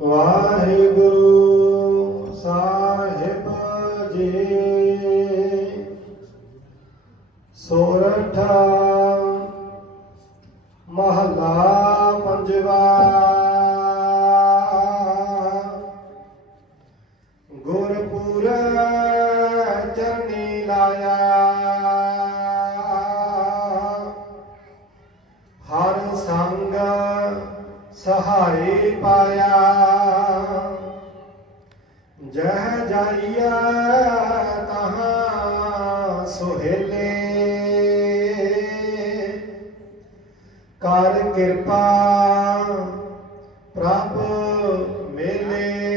ਵਾਹਿਗੁਰੂ ਸਾਹਿਬ ਜੀ। ਸੋਰਠਾ ਮਹਲਾ ਪੰਜਵਾ। ਗੁਰਪੁਰ ਚੰਨੀ ਲਾਇਆ। ਸਹਾਈ ਪਾਇਆ। ਜਹ ਜਾਈਆ ਤਹਾਂ ਸੁਹੇਲੇ। ਕਰ ਕਿਰਪਾ ਪ੍ਰਭ ਮੇਲੇ।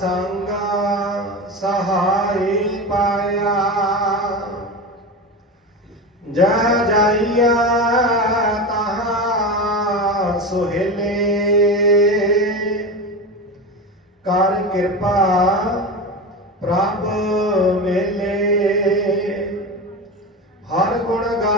ਸੰਗ ਸਹਾਈ ਪਾਇਆ। ਜਹ ਜਾਈਆ ਤਹਾਂ ਸੁਹੇਲੇ। ਕਰ ਕਿਰਪਾ ਪ੍ਰਭ ਮੇਲੇ। ਹਰ ਗੁਣ ਗਾਵੋ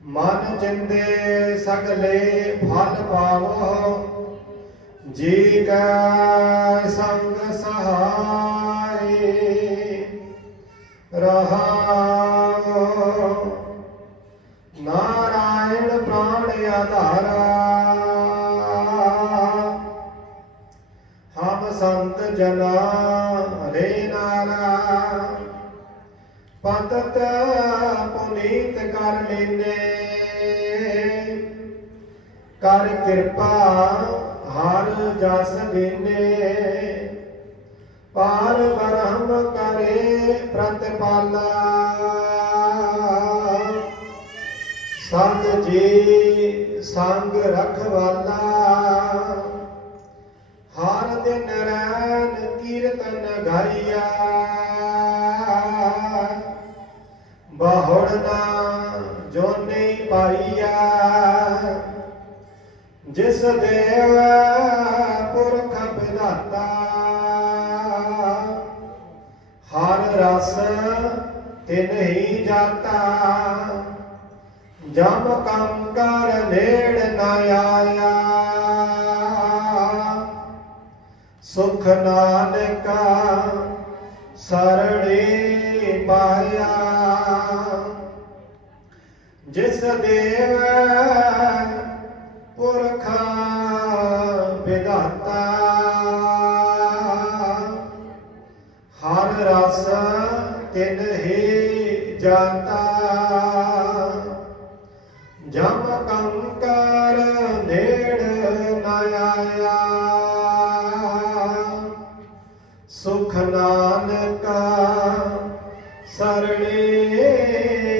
ਮਨ ਜਿੰਦੇ ਸਗਲੇ ਫਲ ਪਾਵੋ ਜੀ ਕੈ ਸੰਗ ਸਹਾਈ ਰਹਾਓ ਨਾਰਾਇਣ ਪ੍ਰਾਣ ਆਧਾਰਾ, ਹਮ ਸੰਤ ਜਨਾ ਪਤਤ ਪੁਨੀਤ ਕਰ ਲੈਨੇ ਕਰ ਕਿਰਪਾ ਹਰ ਜਸ ਦੇਨੇ ਪਾਰ ਬ੍ਰਹਮ ਕਰੇ ਪ੍ਰਤਪਾਲਾ। ਸੰਤ ਜੀ ਸੰਗ ਰਖਵਾਲਾ। ਹਰ ਦਿਨ ਰੈਨ ਕੀਰਤਨ ਗਾਈਆ। ਜੋਨੀ ਪਾਈਆ। ਜਿਸ ਦੇਵ ਪੁਰਖ ਵਿਦਾਤਾ ਹਰ ਰਸ ਤਿਨ ਹੀ ਜਾਤਾ। ਜਮ ਕੰਮ ਕਰ ਨੇੜ ਨਾ ਆਇਆ। ਸੁਖ ਨਾਨਕਾ ਸਰਣੇ ਪਾਇਆ। ਜਿਸ ਦੇਵ ਪੁਰਖ ਵਿਦਾਤਾ ਹਰ ਰਸ ਤਿਨ ਹੀ ਜਾਤਾ। ਜਮ ਕੰਕਰ ਨੇੜ ਨਾ ਆਇਆ। ਸੁਖ ਨਾਨਕਾ ਸਰਣੇ